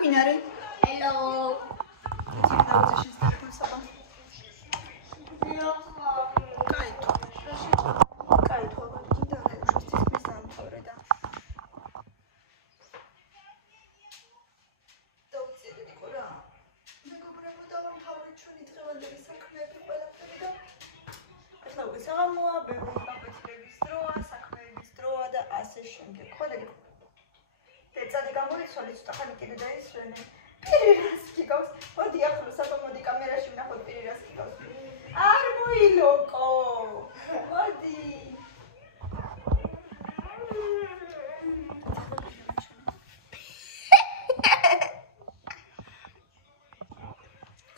მინარი? Hello.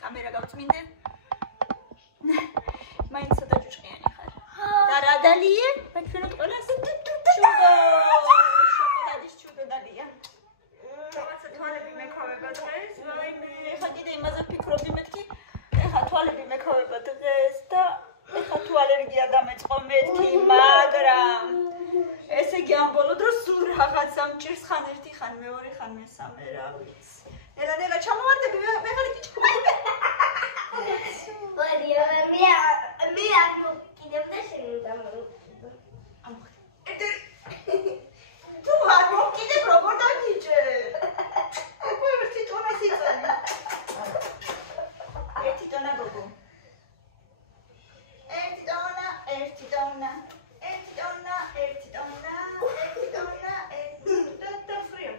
კამერა გავწმინდე. მაინც ცოტა ჭუჭყიანი ხარ. და რა დალია? მეჩვენოთ ყველას. ჩუდო. შოკოლადის ჩუდო დალია. რაღაცა თვალები მეკავება დღეს. ვაიმე, ეხა კიდე იმაზე ვფიქრობდი მეთქი. ეხა თვალები მეკავება დღეს და ეხა თუ ალერგია დამეწყო მეთქი, მაგრამ ესე იგი ამ ბოლო დროს სულ რაღაცა მჭირს ხან ერთი, ხან მეორე, ხან მესამე, რა ვიცი. ნელა ჩამოვარდები, ვეღარ გიჭირდება. Maria, me amo que deve ter sido Amor. Tu amo que de robota niche. Agora se tu não se sabe. Eti dona gogo. Eti dona. Tá frio.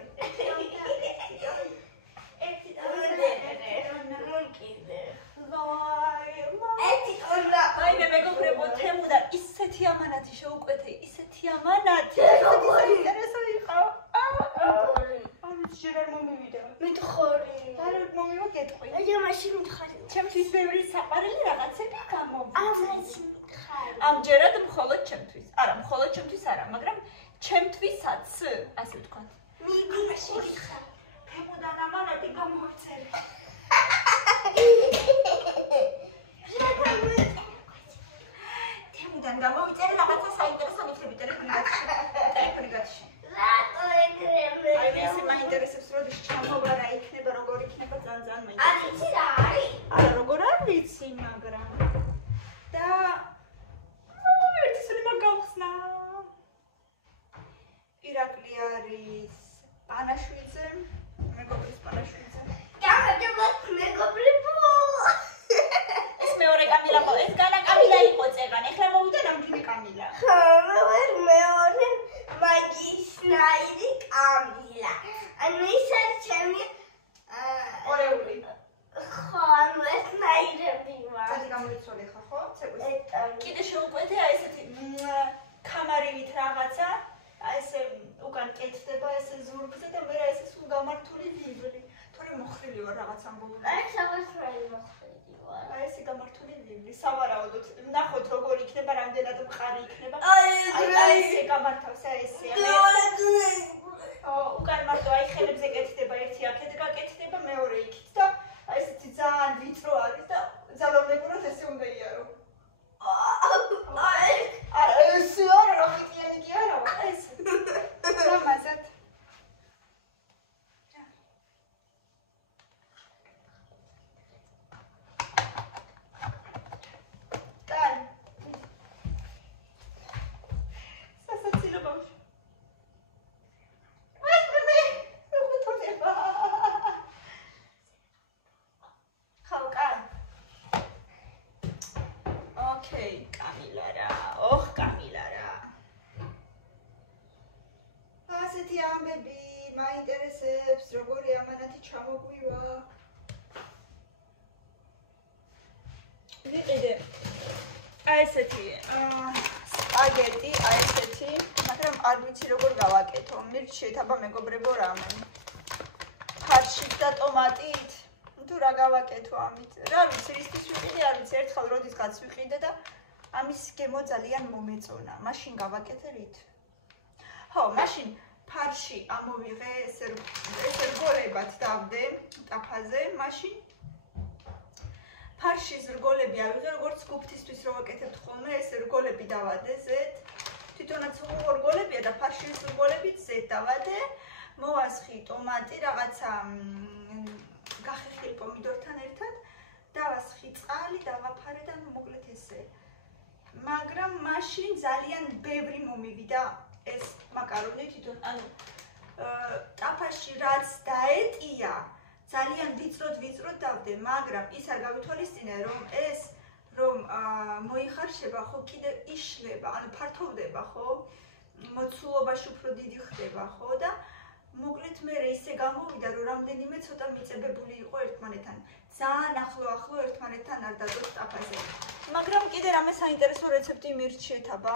Vai me მეგობრებო თემუდა ისეთი ამანათი შეუკვეთე, ისეთი ამანათი. ინტერესო იყავ. ამის ჯერ არ მომივიდა. მითხარი. არ მომივაგეთყვი. აი მაშინ მითხარი. ჩემთვის ბევრი საყვარელი რაღაცები გამომდის. ამას მითხარი. ამჯერად მხოლოდ ჩემთვის. არა, მხოლოდ ჩემთვის არა, მაგრამ ჩემთვისაც, ასე ვთქვათ. მიდი შეხა. თემუდა ამანათი გამოვწერე. თემუდან გამოვიწერე რაღაცა საინტერესო მითები ტელეფონი გათიშე. რატო ეგრევე? აი ესე მაინტერესებს როდის ჩამოვა რა იქნება, როგორ იქნება ძალიან არის მაინტერესებს. რა არის? არა, როგორ არ ვიცი, მაგრამ და ერთი სული მაგავხსნა. ირაკლი არის პანაშვიძე, მეგობრის პანაშვიძე. გამარჯობა მეგობრებო. ეს მეორე კამილა ხო? ეს განა კამილა იყო წეგან. ეხლა მოვიდა ნამდვილი კამილა. მეორე მაგისნაირი კამილა. ანუ ის არის ჩემი ორეული. ხო, ანუ ეს ნაირები ვარ. წადი გამოიცვალე ხა, ხო? ცეკვის. კიდე შეუკვეთე აი ესეთი კამარივით რაღაცა. აი ესე უკან კეთდება ესე ზურგზე და მე რა ესე სულ გამართული ვიბლი. თორემ მოხრილი ვარ რაღაც ამბობ. აი საბასრალი მოხრილი ვარ. აი ესე გამართული ვიბლი. სავარაუდოდ ნახოთ როგორ იქნება, რამდენად მყარი იქნება. აი ესე გამართავს აი ესე. უკან მარტო აი ხელებზე კეთდება ერთი აქეთ გაკეთდება მეორე იქით და აი ესეთი ძალიან ვიწრო არის და ძალაუნებურად ესე უნდა იარო. არა ეს არა რა ხიტიანი კი არა ეს. გამაზად. კან. სასაცილო ბავშვი. მაინტერესებს როგორი ამანათი ჩამოგვივა. ვიყიდე. აი ესეთი სპაგეტი, აი ესეთი, მაგრამ არ ვიცი როგორ გავაკეთო. მირჩიეთ აბა მეგობრებო რამე. ფარშით და ტომატით. თუ რა გავაკეთო ამით? რა ვიცი, რისთვის ვიყიდე, არ ვიცი, ერთხელ როდისღაც ვიყიდე და ამის გემო ძალიან მომეწონა. მაშინ გავაკეთე რით? ხო, მაშინ ფარში ამოვიღე ესე რგოლებად დავდე ტაფაზე, მაშინ ფარში ზრგოლები ავიღე, როგორც გუფთისთვის რო ვაკეთებთ ხოლმე, ესე რგოლები დავადე ზედ. თვითონაც რგოლებია და ფარში ზრგოლებიც ზედ დავადე. მოვასხი ტომატი რაღაცა გახეხილი პომიდორთან ერთად, დავასხი წყალი, დავაფარე და მოკლედ ესე. მაგრამ მაშინ ძალიან ბევრი მომივიდა ეს მაკარონი თვითონ, ანუ ტაფაში რაც დაეტია, ძალიან ვიწროდ დავდე, მაგრამ ის არ გავითვალისწინე, რომ ეს რომ მოიხარშება, ხო კიდე იშლება, ანუ ფართოვდება, ხო? მოცულობაში უფრო დიდი ხდება, ხო? და მოკლედ მე ისე გამოვიდა, რომ რამდენიმე ცოტა მიწებებული იყო ერთმანეთთან. ძალიან ახლო ერთმანეთთან არ დადოთ ტაფაზე. მაგრამ კიდე რამე საინტერესო რეცეპტი მირჩიეთ აბა.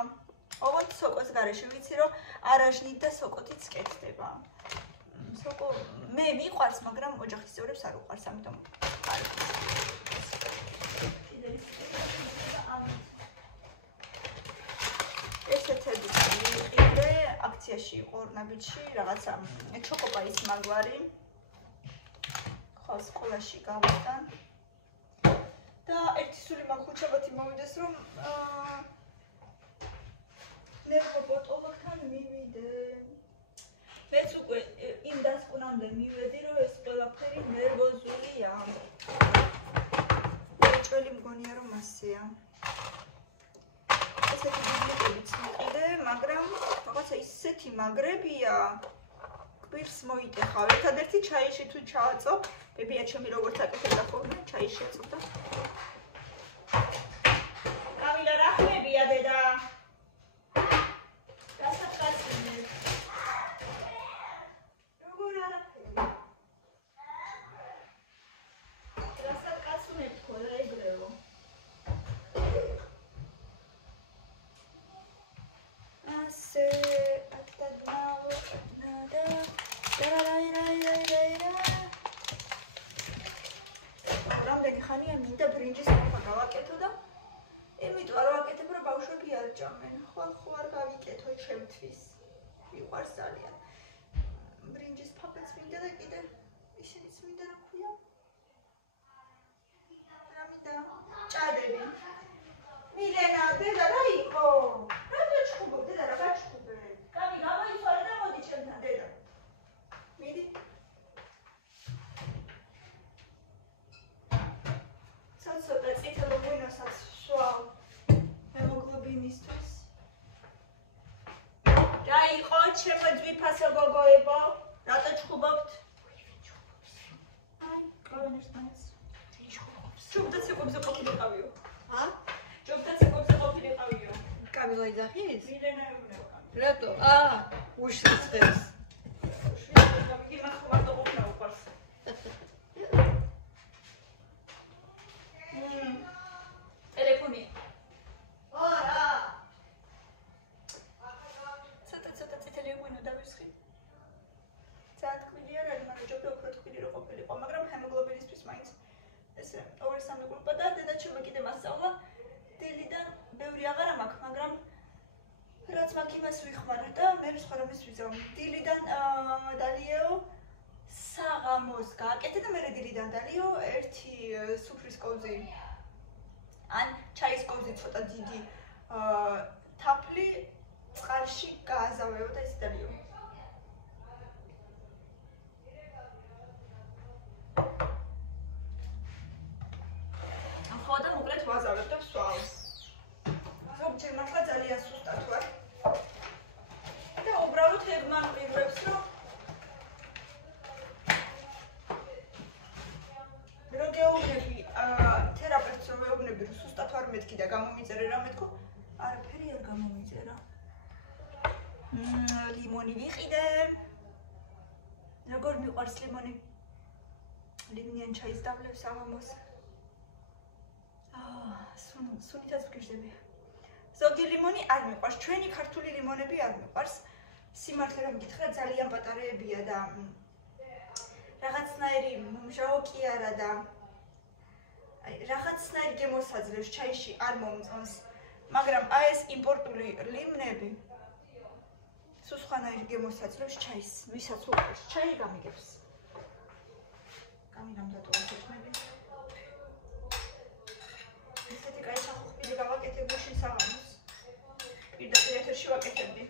ოღონდ სოკოს გარეშე ვიცი, რომ არაჟნით და სოკოთიც კეთდება. სოკო მე მიყვარს, მაგრამ ოჯახის წევრებს არ უყვარს, ამიტომ არ ვიცი. ესეთები მიყიდე, აქციაში იყო ორნაბიჯში, რაღაცა ჩოკოპაის მაგვარი. ხო, სკოლაში გავიტან. და ერთი სული მაგხუჩაბათი მოვიდეს, რომ ნერვო ბოტოლთან მივიდე. მეც უკვე იმ დასკვნამდე მივედი, რომ ეს ყველაფერი ნერვოზულია. ჭველი მგონია, რომ ასეა. ესეთი ბიბლიოთეკებიც მიყიდე, მაგრამ რაღაცა ისეთი მაგრებია, კვირს მოიტეხავ. ერთადერთი ჩაიში თუ ჩააწო, ბებია ჩემი როგორც აკეთებდა ხოლმე, ჩაიში აწვდა. კამილა რა ხმებია დედა? რასაც კაცინე. როგორ არაფერი? რასაც კაცინე თქო რა ეგრეო. ასე ატადნაო ნადა დარაირაირაირა. რამდენი ხანია მინდა ბრინჯის მოპა გავაკეთო და იმიტომ არ ვაკეთებ, რომ ბავშვები არ ჭამენ. ხო არ გავიკეთო ჩემთვის. მიყვარს ძალიან. ბრინჯის ფაფეც მინდა და კიდე ისინიც მინდა რა ქვია. რა მინდა? ჭადები. მილენა, დედა რა იყო? რა ჩხუბობ, დედა რა გაჩხუბე? კამი გამოიცვალე და მოდი ჩემთან, დედა. მიდი. ცოტა წითელ ღვინოსაც სვავ ჰემოგლობინისთვის. რა იყო ჩემო ძვირფასო გოგოებო? რატო ჩხუბობთ? აი, გავენ ერთმანეთს. ჯობდა ცეკვებზე ყოფილიყავიო. ჯობდა ცეკვებზე ყოფილიყავიო. კამილა იძახის? მილენა ეუბნება. რატო? უშლის ხეს. იგი მართლა ყოფნა უყვარს. ტელეფონი. არა. ცოტა წითელი ღვინო დავისხი. ძალიან თქმილი არ არის, მაგრამ ჯობდა უფრო თქმილი რო ყოფილიყო, მაგრამ ჰემოგლობინისთვის მაინც ესე 2-3 გრუპა და დედა ჩემო კიდე მასწავლა. დილიდან ბევრი აღარა მაქვს, მაგრამ რაც მაქვს იმას ვიხმარ და მე სხვა რამეს ვიზამ. დილიდან დალიეო საღამოს გააკეთე და მე დილიდან დალიეო ერთი სუფრის კოვზი ან ჩაის კოვზი ცოტა დიდი თაფლი წყალში გააზავეო და ის დალიეო. ხო და მოკლედ ვაზავებ და ვსვავ. ზოგჯერ მართლა ძალიან სუსტად ვარ. და უბრალოდ ეგ მანპირებს, რომ გეუბნები თერაპევტს, რომ ვეუბნები, რომ სუსტად ვარ მეთქი და გამომიწერე რა მეთქო, არაფერი არ გამომიწერა. ლიმონი ვიყიდე. როგორ მიყვარს ლიმონი? ლიმონიან ჩაის დავლევ საღამოს. სუნითაც ვგიჟდები. ზოგი ლიმონი არ მიყვარს, ჩვენი ქართული ლიმონები არ მიყვარს. სიმართლე რომ გითხრა, ძალიან პატარებია და რაღაცნაირი მომჟაო კი არა და რაღაცნაირი გემოსაძლევს ჩაიში არ მომწონს. მაგრამ აი ეს იმპორტული ლიმნები სულ სხვანაირი გემოსაძლევს ჩაის, ვისაც უყვარს, ჩაი გამიგებს. გამიგამ დატოვა თითქმები. ესეთი კაი ჩახუხბილი გავაკეთე გუშინ საღამოს. პირდაპირ ეთერში ვაკეთებდი.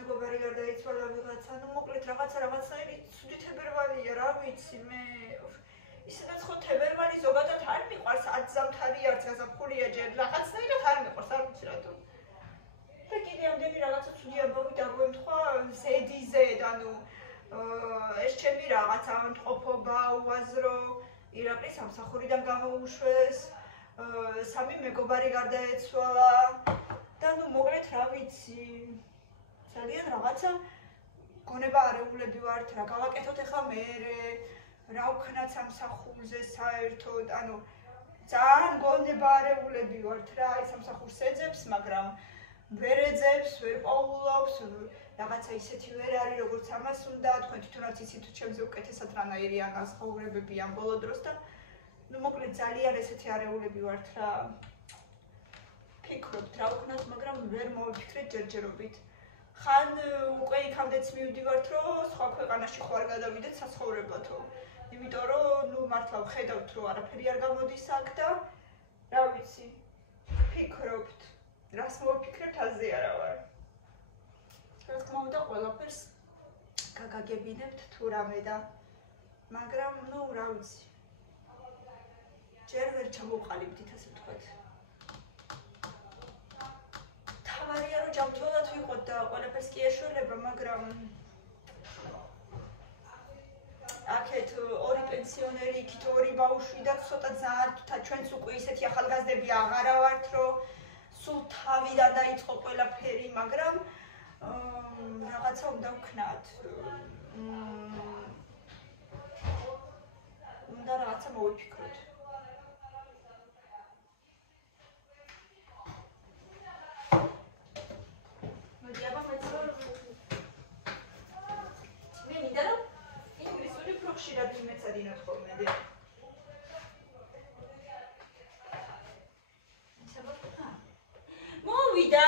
მეგობარი გარდაიცვალა ვიღაცა, ну მოკლედ რაღაცნაირი ცუდი თებერვალია, რა ვიცი მე. ისედაც ხო თებერვალი ზოგადად არ მიყვარს, არც ზამთარი, არც გაზაფხულია ჯერ, რაღაცნაირად არ მიყვარს, არ ვიცი რატომ. და კიდე ამდენი რაღაცა ცუდი ამბავი დაგვემთხვა ზედიზე, ანუ ეს ჩემი რაღაცა მტყოფობა, უაზრო, ირაკლი სამსახურიდან გამოუშვეს, სამი მეგობარი გარდაეცვალა და ну მოკლედ რა ვიცი. ძალიან რაღაცა გონება არეულები ვართ, რა გავაკეთოთ ახლა მერე, რა ვქნათ სამსახურზე საერთოდ, ანუ ძალიან გონება არეულები ვართ რა, აი სამსახურს ეძებს, მაგრამ ვერ ეძებს, ვერ პოულობს, რაღაცა ისეთი ვერ არის, როგორც ამას უნდა, თქვენ თვითონაც იცით თუ ჩემზე უკეთესად რანაირია განსხვავებები ამ ბოლო დროს და ну მოკლედ ძალიან ესეთი არეულები ვართ რა. ფიქრობთ რა ვქნათ, მაგრამ ვერ მოვიფიქრეთ ჯერჯერობით. ხან უკვე იქამდეც მივდივართ, რომ სხვა ქვეყანაში ხო არ გადავიდეთ საცხოვრებლათო. იმიტომ რომ ну მართლა ვხედავთ, რომ არაფერი არ გამოდის აქ და რა ვიცი, ფიქრობთ. რას მოვიფიქრებთ, აზე არა ვარ. რა თქმა უნდა, ყველაფერს გაგაგებინებთ თუ რამე და მაგრამ ну რა ვიცი. ჯერ ვერ ჩამოვყალიბდით, ასე ვთქვათ. თავარია რომ ჯანმრთელად ვიყოთ და ყველაფერს კი ეშველება, მაგრამ აქეთ ორი პენსიონერი, იქით ორი ბავშვი და ცოტა ზარდთა ჩვენც უკვე ისეთი ახალგაზრდები აღარა ვართ, რომ სულ თავიდან დაიწყო ყველაფერი, მაგრამ რაღაცა უნდა ვქნათ. უნდა რაღაცა მოვიფიქროთ. მოდი აბა მე მინდა რომ ინგლისური უფრო ხშირად ვიმეცადინოთ ხოლმე. მოვიდა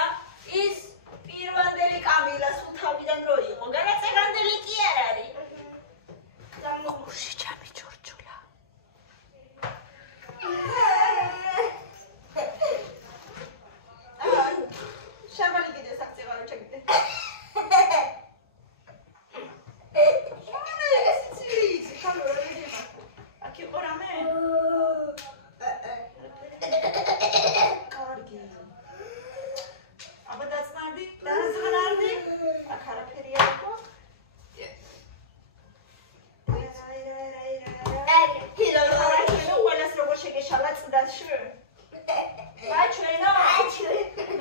ის პირვანდელი კამილა სულ თავიდან რო იყო, განაწევანდელი კი არ არის. გურში ჩემი ჯორჯულა. შაბალი კიდე საქცევა რო ჩაგიდე. აქ იყო რამე? კარგი. აბა დაწნარდი? აქ არაფერი არ იყო? ყველას როგორ შეგეშალა წდაში? აჩვენო?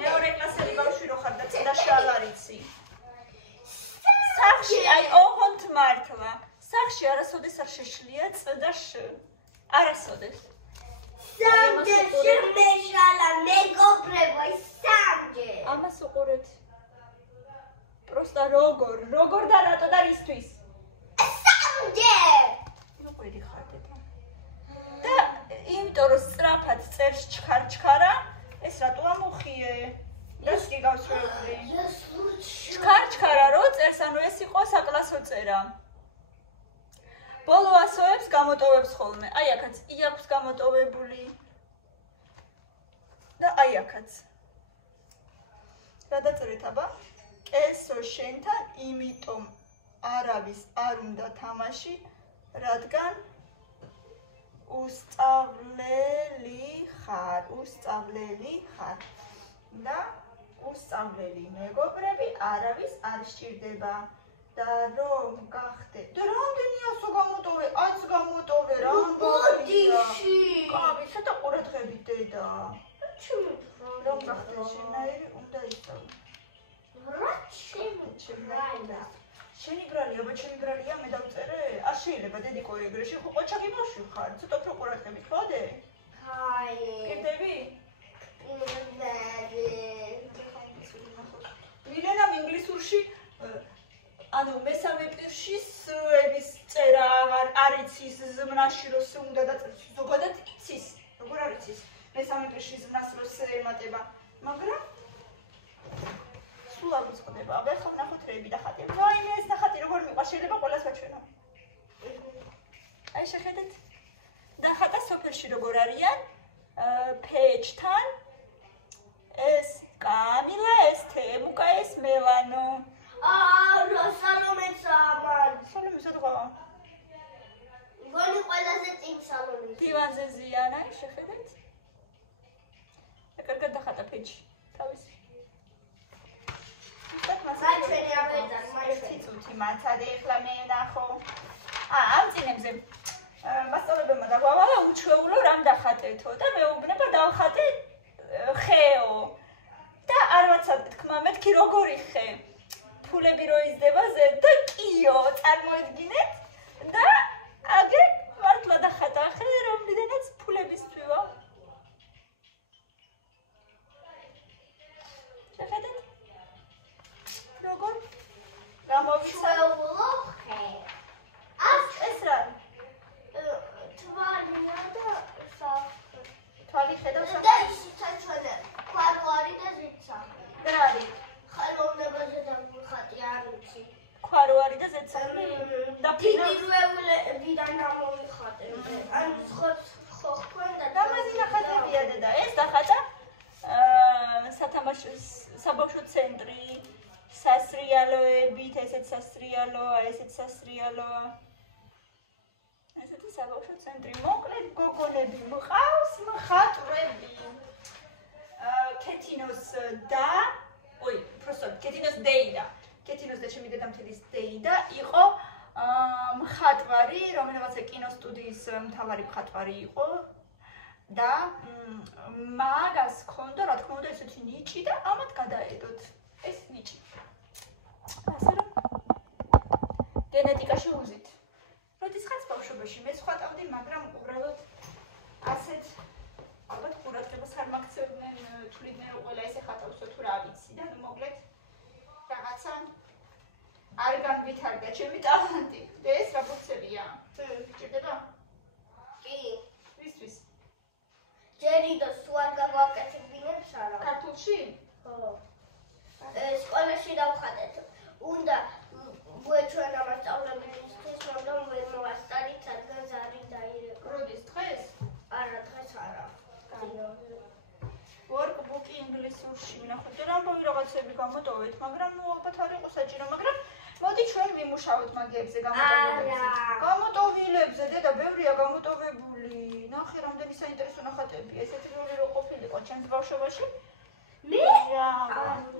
მეორე კლასელი ბავშვი რო ხარ და წდაში არ არიცი. სახში, აი ოღონდ მართლა. სახში არასოდეს არ შეშლია წდაში. არასოდეს. სამჯერ მეშალა მეგობრებო, სამჯერ. ამას უყურეთ. პროსტა როგორ და რატო და რისთვის? სამჯერ. ნუ ყვირი ხარდება. და იმიტომ რომ სწრაფად წერს ჩქარ-ჩქარა, ეს რატო ამოხიე? რას კი გავსვეული? ჩქარ-ჩქარა რო წერს, ანუ ეს იყო საკლასო წერა. ბოლო ასოებს გამოტოვებს ხოლმე. აი აქაც იაქვს გამოტოვებული. და აი აქაც. რა დაწერეთ აბა? კესო შენთან, იმიტომ არავის არ უნდა თამაში, რადგან უსწავლელი ხარ. და უსწავლელი მეგობრები არავის არ სჭირდება. და რომ გახდე. და რამდენი ასო გამოტოვე? 10 გამოტოვე რა? ბოდიში. კაბი, ცოტა ყურადღებით დედა. რომ გახდე შენაირი უნდა ისწავლო. რა შემოჩნდა? შენი ბრალი, აბა ჩემი ბრალია, მე დავწერე? არ შეიძლება დედი კორეგრეში, ხო ყოჩაგი ბავშვი ხარ, ცოტა უფრო ყურადღებით ხოდე? აი. კიდევი? იმდარი. მილენამ ინგლისურში ანუ მესამე პირში სების წერა არ იცის, ზმნაში რო ს უნდა დაწერს, ზოგადად იცის, როგორ არ იცის? მესამე პირში ზმნას რო ს ემატება, მაგრამ სულ არ უწყდება. აბა ახლა ვნახოთ რეები და ხატი. აი მე ეს ნახატი როგორ მიყვარს, შეიძლება ყველას ვაჩვენო. აი შეხედეთ. ნახატა სოფელში როგორ არიან? პეჩთან ეს კამილა, ეს თემუკა, ეს მელანო. მათად ეხლა მე ნახო. ამ წინებზე მასწავლებელმა დაგვავალა უჩვეულო რამ დახატეთო და მეუბნება დავხატე ხეო. და არ ვაცადე თქმა მეთქი როგორი ხე. ფულები რო იზრდება ზედ და კიო წარმოიდგინეთ და აგერ მართლა დახატა ხე რომლიდანაც ფულების თვივა. შეხედეთ? როგორ? გამოვიცალ ხე. ეს რა? თვალია და თვალი ხედავ და ისიც აჩვენე. კვადრატი და ზეცა. რა არის? ხელოვნებაზე დავხატე არ ვიცი. ქვარო არის და ზეცალი და პირველიდან ამოვიხატე. ან ხო ხონდა და მაზი ნახატებია და ეს დახატა სათამაშო საბავშვო ცენტრი სასრიალოებით, ესეც სასრიალოა, ესეც სასრიალოა. ესეთი საბავშვო ცენტრი. მოკლედ გოგონები მყავს, მხატვრები. კეთინოს და просто კეთინოს დეიდა. კეთინოს და ჩემი დედამთილის დეიდა იყო მხატვარი, რომელმაც კინოსტუდიის მთავარი მხატვარი იყო. და მაგას ქონდა, რა თქმა უნდა, ესეთი ნიჭი და ამათ გადაედოთ ეს ნიჭი. ასე რომ გენეტიკაში უზით. როდესაც ბავშვობაში მე სხვატავდი, მაგრამ უბრალოდ ასეთ ალბათ ყურადღებას არ მაქცევდნენ, თვლიდნენ რომ ყველა ესე ხატავსო თუ რა ვიცი და მოკლედ რაღაცა არ განვითარდა ჩემი ტალანტი. და ეს რა ფუქცებია? გჭირდება? კი. ვისთვის? ჯერი და სულ არ გავაკეთებინებს არა. ქართულში? ხო. სკოლაში დავხატეთ. უნდა გვეჩვენა მასწავლებელისთვის, მაგრამ ვერ მოვასწარით, რადგან ზარი დაირეკვა. როდის დღეს? არა, დღეს არა. workbook ინგლისურში ვნახოთ და ამბობი რაღაცები გამოტოვეთ, მაგრამ ალბათ არ იყო საჭირო, მაგრამ მოდი ჩვენ ვიმუშაოთ მაგებზე გამოტოვილებზე. გამოტოვილებზე, დედა, ბევრია გამოტოვებული. ნახე, რამდენი საინტერესო ნახატებია. ესეთი როლი რო ყოფილიყო ჩემს ბავშვობაში. მე?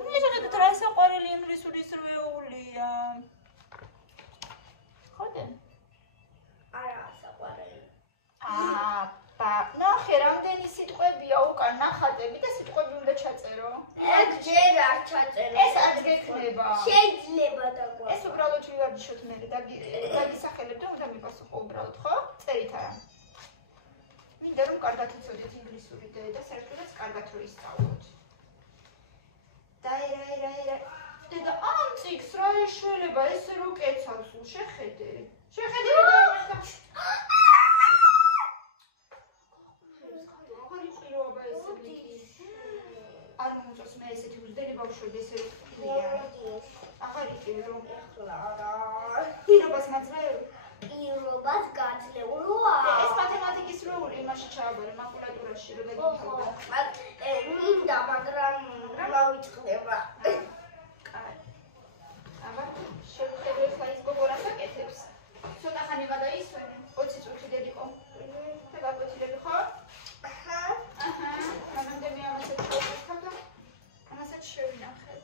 მე შეხედეთ რა საყვარელი ინგლისურის რვეულია. ხოდენ? არა, საყვარელი. ნახე, რამდენი სიტყვებია უკან ნახატები და სიტყვები უნდა ჩაწერო. ეგ ჯერ არ ჩაწერე. ეს არც გექნება. შეიძლება დაგვაქვს. ეს უბრალოდ ვივარჯიშოთ მე დაგისახელებ და უნდა მიპასუხო უბრალოდ, ხო? წერით არა. მინდა რომ კარგად იცოდეთ ინგლისური და საერთოდაც კარგად რო ისწავლოთ. დაირა. დედა, ამ წიგს რა შეიძლება ესე რო კეცავს, შეხედე. შეხედე და არ მომწონს მე ესეთი უძდელი ბავშვები ესე რო ხდიან. აღარ იყირო. ეხლა არა. პირობას მაძლევ? პირობას გაძლევროა. ეს მათემატიკის როული იმაში ჩააბარე მაკულატურაში რო დაგიწყდა. მინდა, მაგრამ მოვიწყდება. კაი. აბა, შევხედე ეს ის გოგო რას აკეთებს. ცოტა ხანი გადაისვენე, 20 წუთი დედიყო. და გაკვეთილები ხო? აჰა. მანამდე მე ამასაც შევხედავ და ამასაც შევინახე.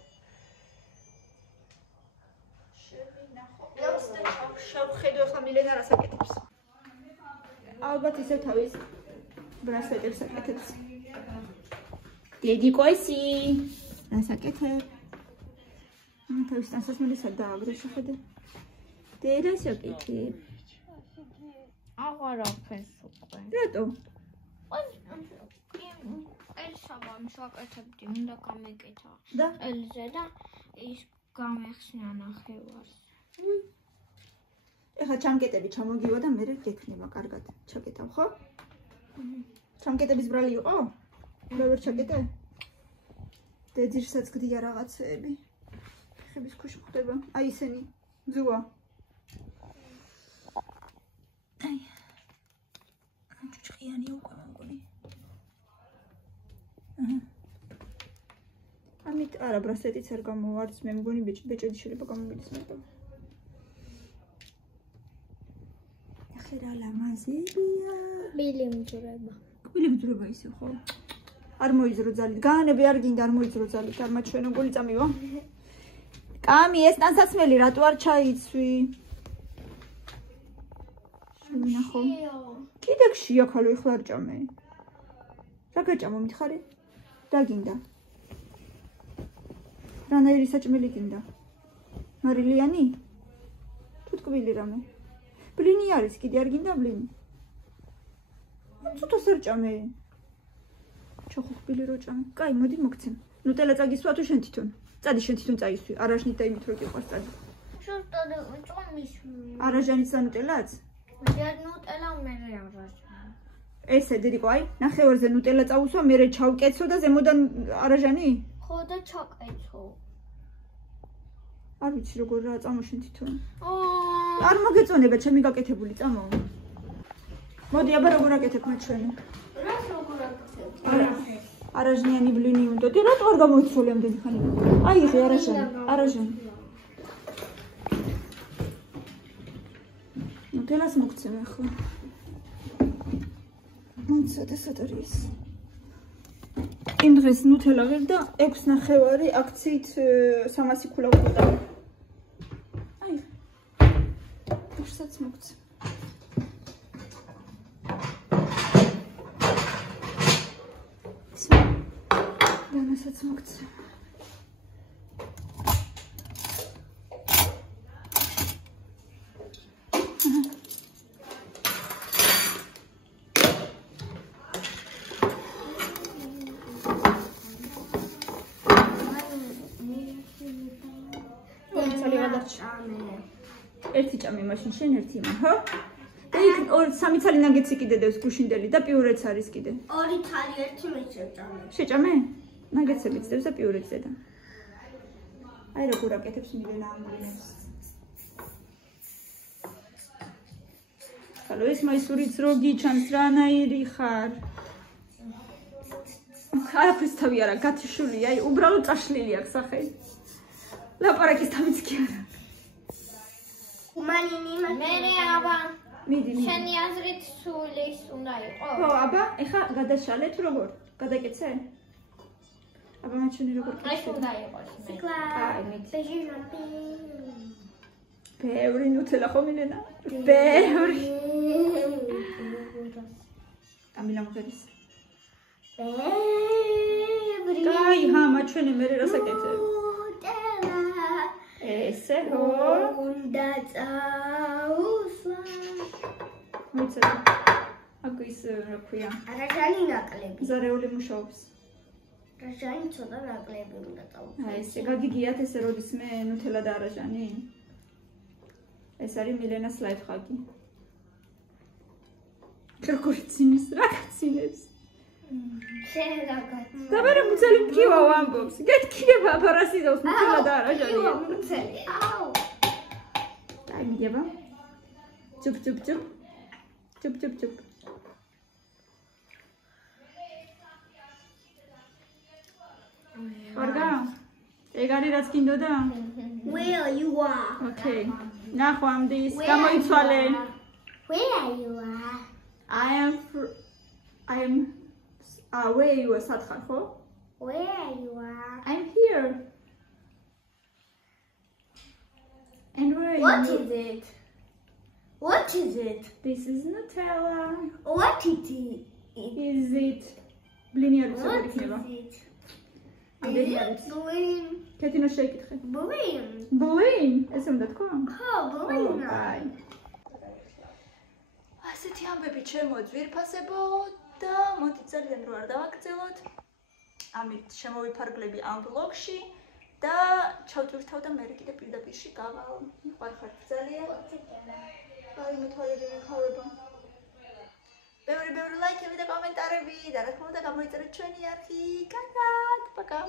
შევხედო ახლა მილენა რას აკეთებს. ალბათ ისე თავის ბრასლეტებს აკეთებს. დედიკო ისი რას აკეთებ? თავის ტანსაცმელისა დააგდო შეხედე. დედას აკეთებ. აღარ აფეს უკვე. რატო? ეს საბამს ვაკეთებდი, უნდა გამეკეთა. და? ელზე და ის გამეხსნა ნახევარს. ეხლა ჩამკეტები ჩამოგივა და მე გექნება კარგად. ჩაკეტავ, ხო? ჩამკეტების ბრალი იყო? ვერ ჩაკეტე? დეძირსაც გდია რაღაცეები. ხების ქვეშ ხდება. აი ისენი. ძუა. აი. ჩუჩხიანი უკვე მგონი. ამით არა ბრასლეტიც არ გამოვარდს, მე მგონი ბეჭედი შეიძლება გამომიდეს მაგრამ. ახლა რა ლამაზებია. ბილი მძურება. კვილი მძურება ისე ხო? არ მოიძრო ძალით. გაანები არ გინდა არ მოიძრო ძალით, არ მაჩვენო გული წამივა. კამი, ეს ტანსაცმელი რატო არ ჩაიცვი? შევინახო. კიდე გშია ხალო ეხლა არ ჭამე. რა გაჭამო მითხარი? რა გინდა? რანაირი საჭმელი გინდა? მარილიანი? თუ ტკბილი რამე? ბლინი არის, კიდე არ გინდა ბლინი? ცოტას არ ჭამე. ჩახუხბილი რო ჭამე. კაი, მოდი მოგცემ. ნუტელა წაგისვა თუ შენ თვითონ? წადი შენ თვითონ წაისვი. არაშნით და იმით რო გიყვარს წადი. შურტად წომისვი. არაჟანიც და ნუტელაც? მე ნუტელა მე არაჟანი. ესე დედიკო, აი, ნახევარზე ნუტელა წაუსვა, მერე ჩავკეცო და ზემოდან არაჟანი? ხო და ჩაკეცო. არ ვიცი როგორ რა წამო შენ თვითონ. არ მოგეწონება ჩემი გაკეთებული წამო. მოდი აბა როგორ აკეთებ მე ჩვენი. რას როგორ აკეთებ? არაჟნიანი ბლინი უნდა. დი რატო არ გამოიცვალე ამდენი ხანი? აი ეხე არაჟანი. ნუტელას მოგცემ ახლა. სად არის? იმ დღეს ნუტელა ვერ და 6.9 აქციით 300 ქულა გვყავდა. აი. ვერსაც მოგცემ. დანასაც მოგცემ. ერთი ჭამე მაშინ შენ ერთი იმან, ხო? და იქ 3 ცალი ნაგეტსი კიდე დევს გუშინდელი და პიურეც არის კიდე. 2 თალი ერთი მე შეჭამე. შეჭამე? ნაგეტსებიც დევს და პიურეც ზედა. აი როგორ აკეთებს მილენა ამ ბლინებს. ხალო ეს მაისურიც რო გიჩანს რანაირი ხარ? არაფრის თავი არა, გათიშული, აი უბრალოდ წაშლილი აქვს სახე. ლაპარაკის თავიც კი არა. მე აბა მიდი. შენი აზრით სულ ის უნდა იყო? ხო, აბა, ეხა გადაშალე თუ როგორ? გადაკეცე? აბა მაჩვენი როგორ ეს კეთე? უნდა იყოს მე. აი, მიდი. ბეჟინაპი. ბევრი ნუტელა ხო მილენა? ბევრი. ამილა მღერის. ბევრი. კაი, ჰა, მაჩვენი მე რას აკეთებ? ესე ხო? უნდა წაუსვა. მოიცადე. აქ ის რა ქვია? არაჟანი ნაკლები. ზარეული მუშაობს. არაჟანი ცოტა ნაკლები უნდა წაუსვა. აი ესე გაგიგიათ ესე როდისმე ნუტელა და არაჟანი? ეს არის მილენას ლაიფჰაკი. როგორ ცინის? რა გაცინებს? შენ რა გაცინე? და მე მუცელი მკივა ვამბობს. გეთქინება აფარასი დავს ნუტელა და არაჟანი. მუცელი. აუ. აი მიგება. ჩუპ. ვარგა? ეგ არის რაც გინდოდა? Where you are? Okay. ნახო ამდის, გამოიცვალე. Where you are? I am where you are სათხარ ხო? Where you are? I'm here. And where are What you? is it? What is it? This is Nutella. What it is? Is it? ბლინი არის What როგორ იქნება? is it? ამდენი Is არის. it green? კეთინო შეიკითხე. Green. Blin, ესე უნდა თქვა? ხო, green. აი. ასეთი ამბები ჩემო ძვირფასებო და მოდი ძალიან რო არ დავაგრძელოთ. ამით შემოვიფარგლები ამ ბლოგში და ჩავტვირთავ და მე კიდე პირდაპირში გავალ. ვარ ხარ ძალიან. აი მეთვალები მიხარება. ბევრი ლაიქები და კომენტარები და რა თქმა უნდა გამოიწერეთ ჩვენი არხი. კაკად, პაკა.